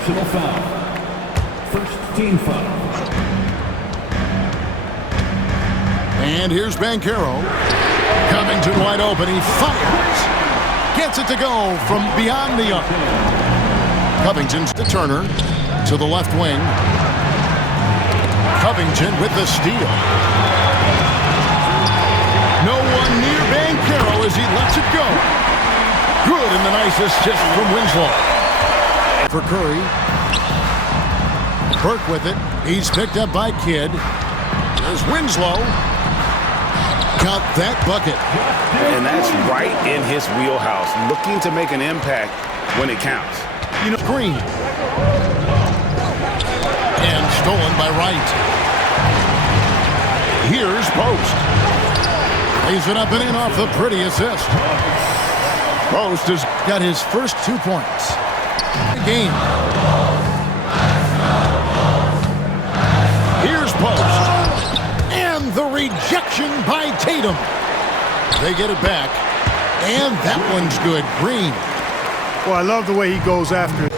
Personal foul. First team foul. And here's Banchero. Covington wide open. He fires. Gets it to go from beyond the arc. Covington's to Turner. To the left wing. Covington with the steal. No one near Banchero as he lets it go. Good, and the nice assist from Winslow. For Curry. Burke with it. He's picked up by Kidd. There's Winslow. Count that bucket. And that's right in his wheelhouse. Looking to make an impact when it counts. You know, Green. And stolen by Wright. Here's Post. Lays it up and in off the pretty assist. Post has got his first 2 points. Game. Here's Post. And the rejection by Tatum. They get it back. And that one's good. Green. Well, I love the way he goes after it.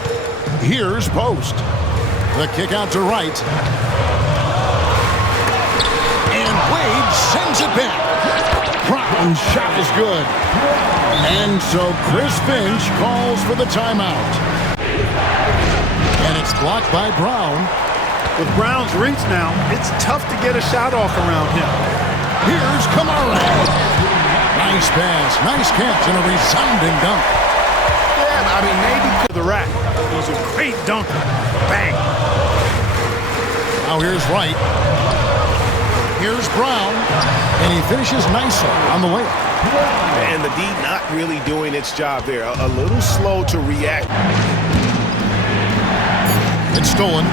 Here's Post. The kick out to Wright. And Wade sends it back. Brown's shot is good. And so Chris Finch calls for the timeout. And it's blocked by Brown. With Brown's reach now, it's tough to get a shot off around him. Here's Kamara. Nice pass, nice catch, and a resounding dunk. Yeah, I mean, maybe to the rack. He's a great dunker. Bang. Now here's Wright. Here's Brown. And he finishes nicely on the layup. And the D not really doing its job there. A little slow to react. It's stolen.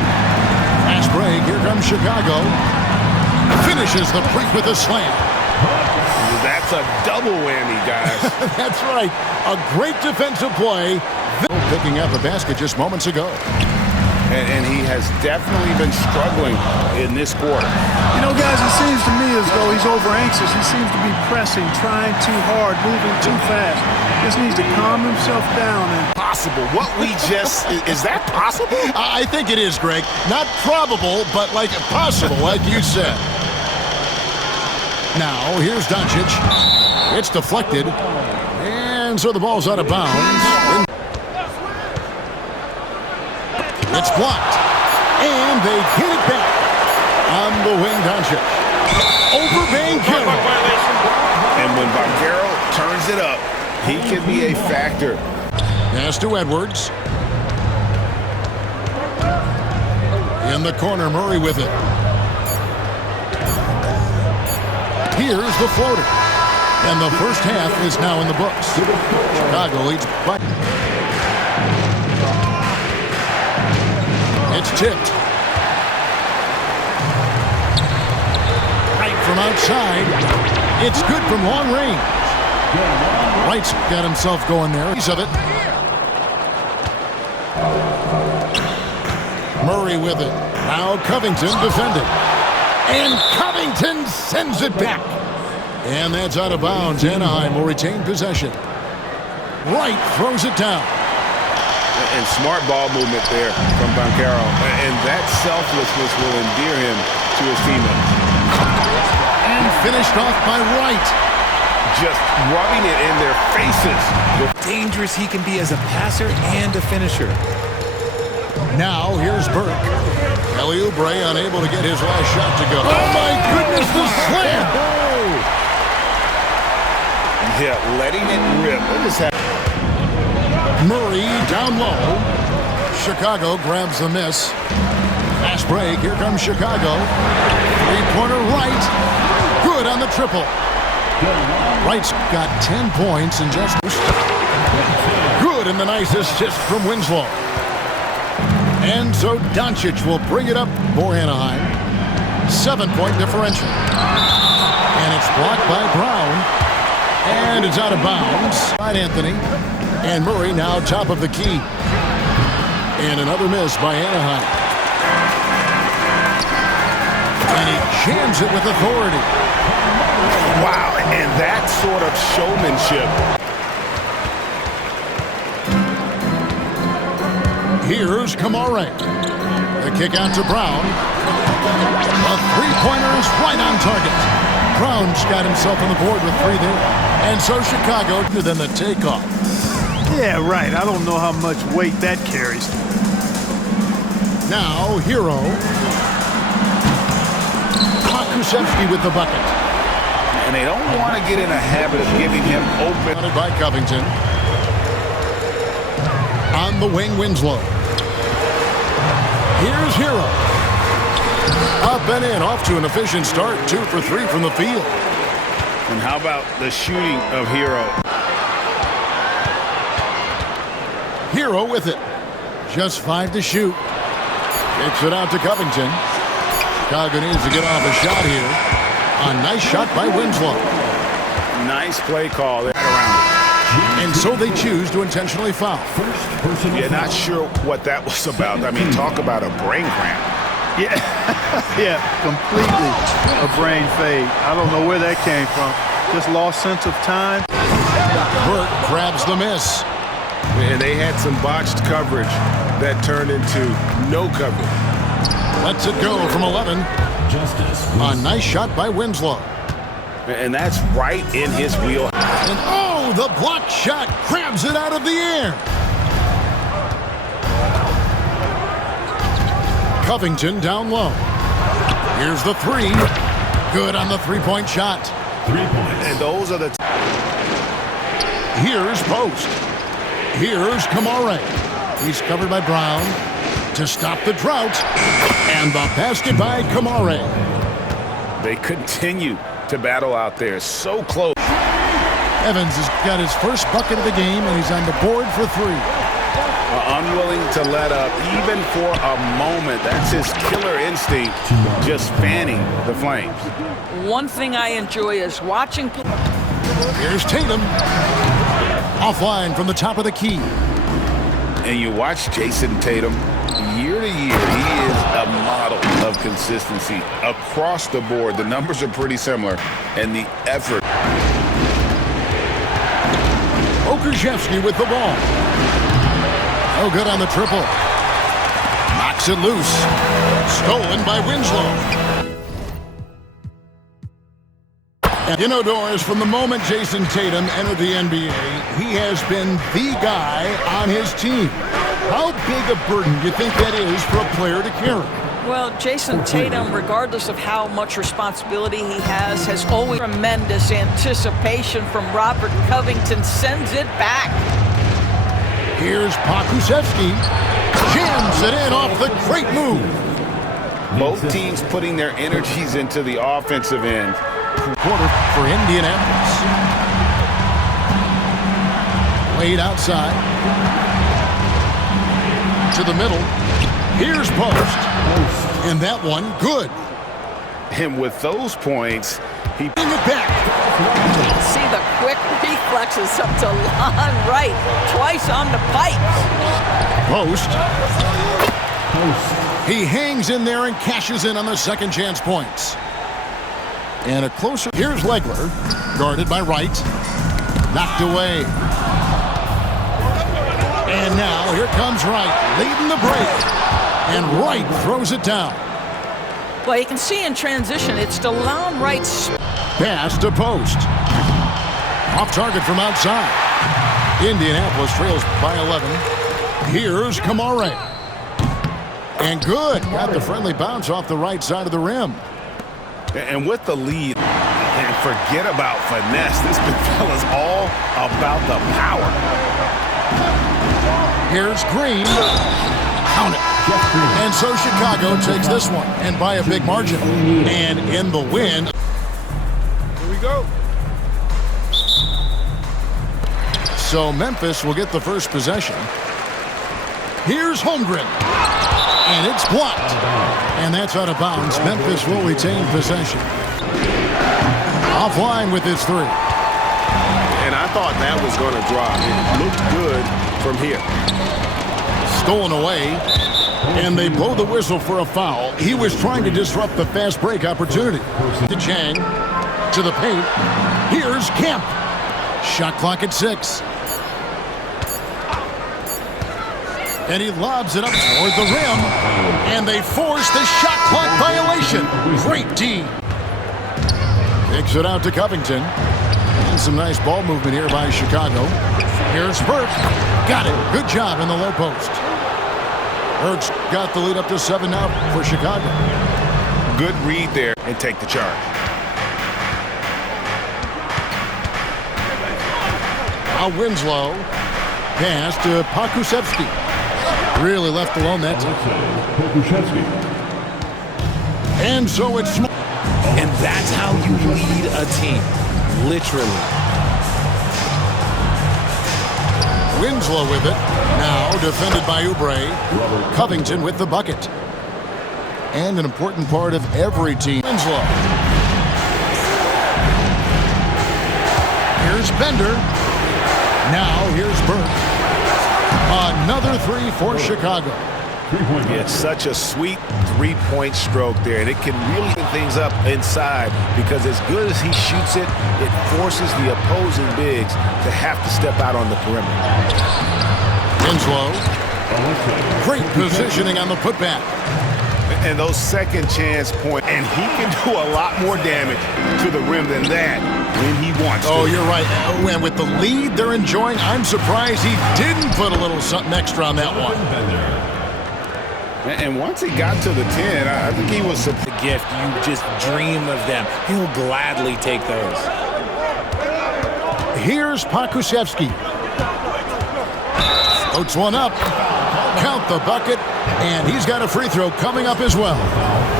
Fast break. Here comes Chicago. Finishes the break with a slam. That's a double whammy, guys. That's right. A great defensive play. Picking up a basket just moments ago. And he has definitely been struggling in this quarter. You know, guys, it seems to me as though he's over-anxious. He seems to be pressing, trying too hard, moving too fast. Just needs to calm himself down. And possible. What we just... is that possible? I think it is, Greg. Not probable, but like possible, like you said. Now, here's Doncic. It's deflected. And so the ball's out of bounds. It's blocked. And they get it back. On the wing, Doncic. Over Banchero. And when Banchero turns it up, he can be a factor. Pass to Edwards. In the corner, Murray with it. Here's the floater. And the first half is now in the books. Chicago leads by... It's tipped. Right from outside. It's good from long range. Wright's got himself going there. Piece of it. Murray with it. Now Covington defended. And Covington sends it back. And that's out of bounds. Anaheim will retain possession. Wright throws it down. And smart ball movement there from Banchero. And that selflessness will endear him to his teammates. And finished off by Wright. Just rubbing it in their faces. Dangerous he can be as a passer and a finisher. Now here's Burke. Kelly Oubre unable to get his last shot to go. Oh my goodness, the slam! Yeah, letting it rip. What is happening? Murray down low. Chicago grabs the miss. Fast break. Here comes Chicago. Three-pointer right. Good on the triple. Wright's got 10 points and just... Good, and the nice assist from Winslow. And so Doncic will bring it up for Anaheim. 7-point differential. And it's blocked by Brown. And it's out of bounds. Right, Anthony. And Murray now top of the key. And another miss by Anaheim. And he jams it with authority. Wow, and that sort of showmanship. Here's Kamare. The kick out to Brown. A three-pointer is right on target. Brown's got himself on the board with 3 there. And so Chicago, then the takeoff. Yeah, right. I don't know how much weight that carries. Now, Hero. Pakusevsky with the bucket. And they don't want to get in a habit of giving him open. By Covington. On the wing, Winslow. Here's Hero. Up and in, off to an efficient start. 2 for 3 from the field. And how about the shooting of Hero? Hero with it. Just 5 to shoot. Kicks it out to Covington. Chicago needs to get off a shot here. A nice shot by Winslow. Nice play call there around it. And so they choose to intentionally foul. Yeah, not sure what that was about. I mean, talk about a brain cramp. Yeah, yeah, completely a brain fade. I don't know where that came from. Just lost sense of time. Burke grabs the miss. And they had some botched coverage that turned into no coverage. Lets it go from 11. A nice shot by Winslow. And that's right in his wheel. And oh, the block shot grabs it out of the air. Covington down low. Here's the 3. Good on the three-point shot. 3 points. And those are the... Here's Post. Here's Kamare. He's covered by Brown to stop the drought. And the basket by Kamare. They continue to battle out there. So close. Evans has got his first bucket of the game, and he's on the board for 3. Unwilling to let up, even for a moment. That's his killer instinct, just fanning the flames. One thing I enjoy is watching. Here's Tatum. Offline from the top of the key. And you watch Jason Tatum, year to year, he is a model of consistency across the board. The numbers are pretty similar, and the effort. Okrzyjewski with the ball. Oh, good on the triple. Knocks it loose. Stolen by Winslow. And indoors, from the moment Jason Tatum entered the NBA, he has been the guy on his team. How big a burden do you think that is for a player to carry? Well, Jason Tatum, regardless of how much responsibility he has always tremendous anticipation from Robert Covington, sends it back. Here's Pakusevsky. Jams it in off the great move. Both teams putting their energies into the offensive end. Quarter for Indianapolis. Laid outside. To the middle. Here's Post. And that one, good. And with those points, he bring it back. See the quick reflexes up to Lon Wright. Twice on the pipes. Post. He hangs in there and cashes in on the second chance points. And a closer. Here's Legler. Guarded by Wright. Knocked away. And now here comes Wright, leading the break. And Wright throws it down. Well, you can see in transition, it's DeLon Wright's pass to Post. Off target from outside. Indianapolis trails by 11. Here's Kamare. And good. Got the friendly bounce off the right side of the rim. And with the lead, and forget about finesse. This big fella's all about the power. Here's Green. Count it. And so Chicago takes this one, and by a big margin. And in the win. Here we go. So Memphis will get the first possession. Here's Holmgren. And it's blocked. And that's out of bounds. Memphis will retain possession. Offline with his 3. And I thought that was going to drop. It looked good from here. Stolen away. And they blow the whistle for a foul. He was trying to disrupt the fast break opportunity. To Chang. To the paint. Here's Kemp. Shot clock at 6. And he lobs it up toward the rim. And they force the shot clock violation. Great D. Kicks it out to Covington. And some nice ball movement here by Chicago. Here's Burke. Got it. Good job in the low post. Burke's got the lead up to 7 now for Chicago. Good read there and take the charge. Now Winslow. Pass to Pakusevsky. Really left alone that time. And so it's small. And that's how you lead a team. Literally. Winslow with it. Now defended by Oubre. Covington with the bucket. And an important part of every team. Winslow. Here's Bender. Now here's Burke. Another three for Chicago. It's such a sweet three-point stroke there, and it can really get things up inside because as good as he shoots it, it forces the opposing bigs to have to step out on the perimeter. Winslow. Great positioning on the putback. And those second chance points, and he can do a lot more damage to the rim than that when he wants to. Oh, you're right. And with the lead they're enjoying, I'm surprised he didn't put a little something extra on that one. And once he got to the 10, I think he was The gift, you just dream of them. He'll gladly take those. Here's Pakusevsky. Floats one up. Count the bucket. And he's got a free throw coming up as well.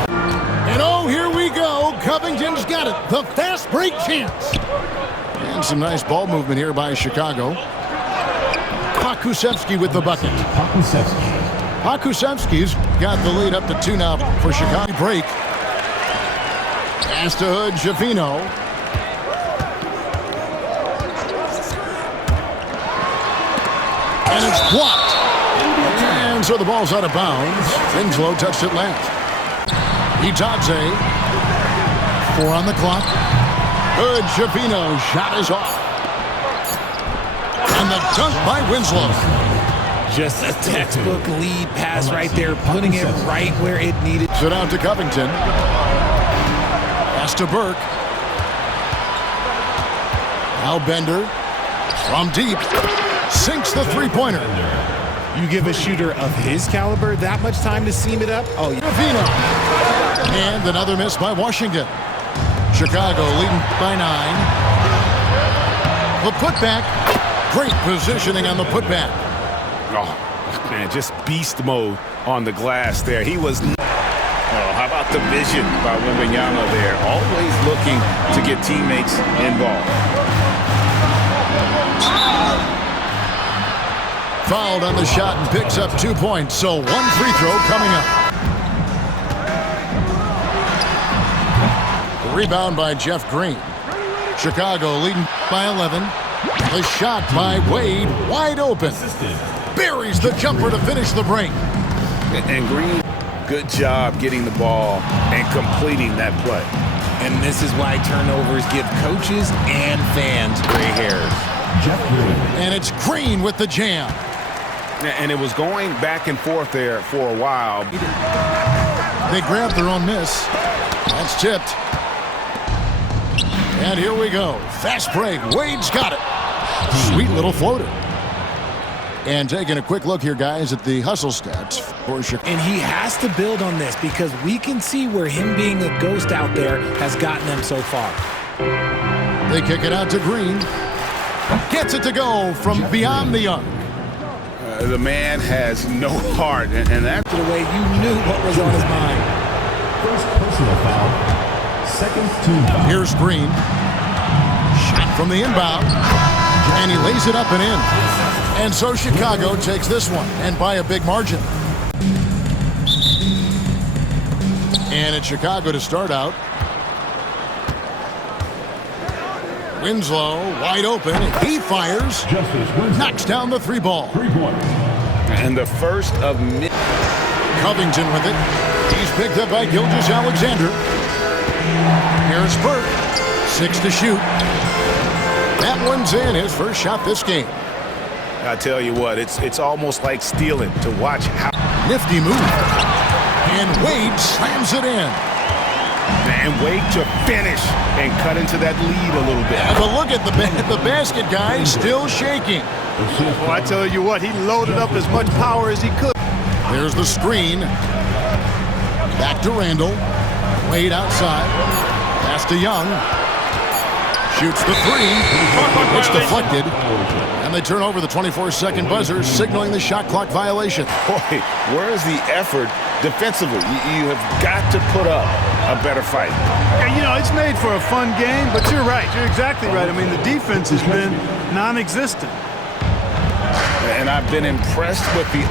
And oh, here we go. Covington's got it. The fast break chance. And some nice ball movement here by Chicago. Pakusevsky with the bucket. Pakusevsky's got the lead up to 2 now for Chicago. Break. Pass to Hood, Jafino. And it's blocked. And so the ball's out of bounds. Winslow touched it last. Itadze. 4 on the clock. Hood, Jafino. Shot is off. And the dunk by Winslow. Just a textbook lead pass right there, putting it right where it needed. Sit out to Covington. Pass to Burke. Now Bender. From deep. Sinks the three-pointer. You give a shooter of his caliber that much time to seam it up? Oh, yeah. Ravina. And another miss by Washington. Chicago leading by 9. The putback. Great positioning on the putback. Oh, man, just beast mode on the glass there. He was... Oh, how about the vision by Wembanyama there? Always looking to get teammates involved. Fouled on the shot and picks up 2 points. So 1 free throw coming up. Rebound by Jeff Green. Chicago leading by 11. The shot by Wade, wide open. Buries the jumper to finish the break. And Green, good job getting the ball and completing that play. And this is why turnovers give coaches and fans gray hairs. And it's Green with the jam. And it was going back and forth there for a while. They grabbed their own miss. That's tipped. And here we go. Fast break. Wade's got it. Sweet little floater. And taking a quick look here, guys, at the hustle stats for Chicago. And he has to build on this because we can see where him being a ghost out there has gotten them so far. They kick it out to Green. Gets it to go from beyond the arc. The man has no heart, and that's The way you knew what was on his mind. First personal foul. Second team foul. Here's Green. Shot from the inbound. And he lays it up and in. And so Chicago takes this one, and by a big margin. And it's Chicago to start out. Winslow wide open. He fires. Knocks down the 3-ball. 3-pointer. and the first of many. Covington with it. He's picked up by Gilgeous-Alexander. Here's Burke. 6 to shoot. That one's in, his first shot this game. I tell you what, it's almost like stealing to watch how. Nifty move. And Wade slams it in. And Wade to finish and cut into that lead a little bit. But look at the basket guy still shaking. Well, I tell you what, he loaded up as much power as he could. There's the screen. Back to Randall. Wade outside. Pass to Young. Shoots the three. It's deflected. And they turn over the 24-second buzzer, signaling the shot clock violation. Boy, where's the effort defensively? You have got to put up a better fight. Yeah, you know, it's made for a fun game, but you're right. You're exactly right. I mean, the defense has been non-existent. And I've been impressed with the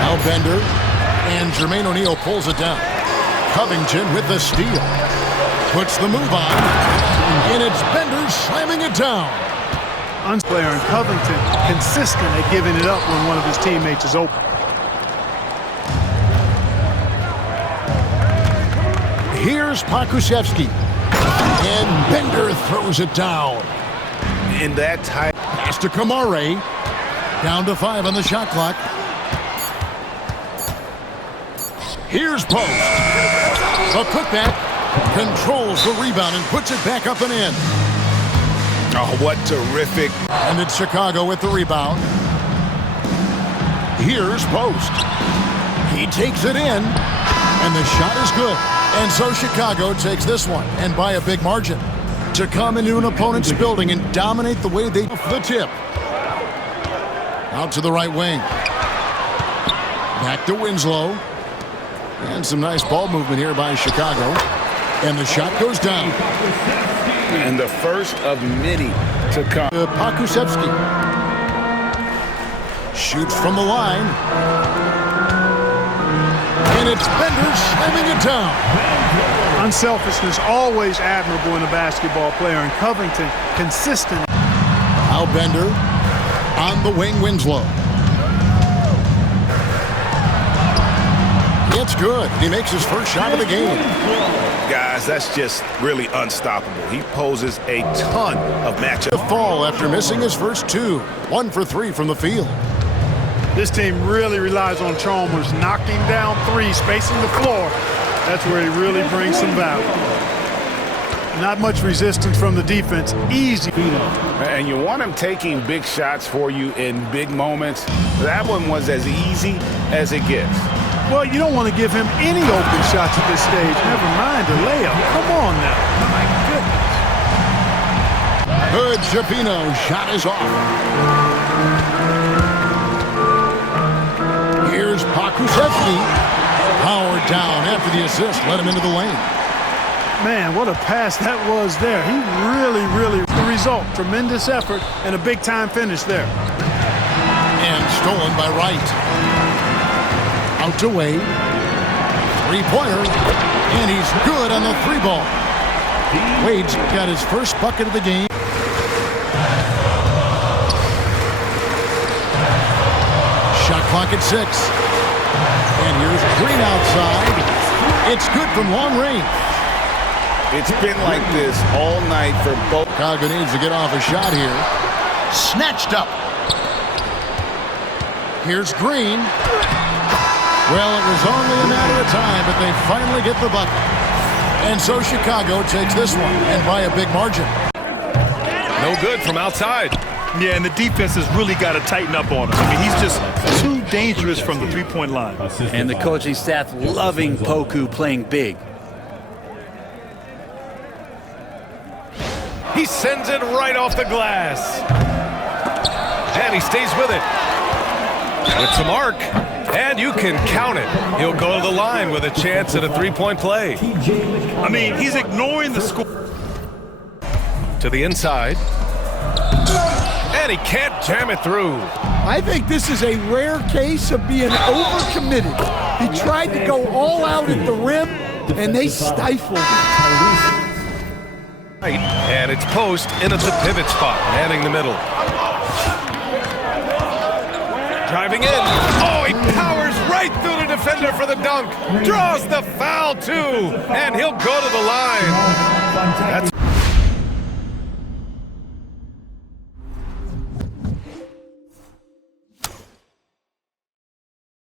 Now Bender, and Jermaine O'Neal pulls it down. Covington with the steal. Puts the move on, and it's Bender slamming it down. Player and Covington consistent at giving it up when one of his teammates is open. Here's Pakusevsky, and Bender throws it down. in that tight. Pass to Kamare. Down to 5 on the shot clock. Here's Post. The putback controls the rebound and puts it back up and in. Oh, what terrific. And it's Chicago with the rebound. Here's Post. He takes it in, and the shot is good. And so Chicago takes this one, and by a big margin. To come into an opponent's building and dominate the way they the tip. Out to the right wing. Back to Winslow. And some nice ball movement here by Chicago. And the shot goes down. And the first of many to come. Pakusevsky. Shoots from the line. And it's Bender slamming it down. Unselfishness always admirable in a basketball player, and Covington consistent. Al Bender on the wing. Winslow. It's good. He makes his first shot of the game. Guys, that's just really unstoppable. He poses a ton of matchup. The fall after missing his first 2. 1 for 3 from the field. This team really relies on Chalmers knocking down 3, spacing the floor. That's where he really brings some value. Not much resistance from the defense. Easy. And you want him taking big shots for you in big moments. That one was as easy as it gets. Well, you don't want to give him any open shots at this stage. Never mind a layup. Come on now. My goodness. Good. Javino. Shot is off. Here's Pakusevsky. Powered down after the assist. Let him into the lane. Man, what a pass that was there. He really, the result. Tremendous effort and a big-time finish there. And stolen by Wright. Out to Wade. 3-pointer. And he's good on the 3-ball. Wade's got his first bucket of the game. Shot clock at 6. And here's Green outside. It's good from long range. It's been like this all night for both. Chicago needs to get off a shot here. Snatched up. Here's Green. Well, it was only a matter of time, but they finally get the bucket. And so Chicago takes this one, and by a big margin. No good from outside. Yeah, and the defense has really got to tighten up on him. I mean, he's just too dangerous from the three-point line. And the coaching staff loving Poku playing big. He sends it right off the glass. And he stays with it. It's a mark. And you can count it. He'll go to the line with a chance at a three-point play. I mean, he's ignoring the score. To the inside. And he can't jam it through. I think this is a rare case of being overcommitted. He tried to go all out at the rim, and they stifled him. And it's Post in at the pivot spot, manning the middle. Driving in. Oh, he powers right through the defender for the dunk. Draws the foul, too. And he'll go to the line. That's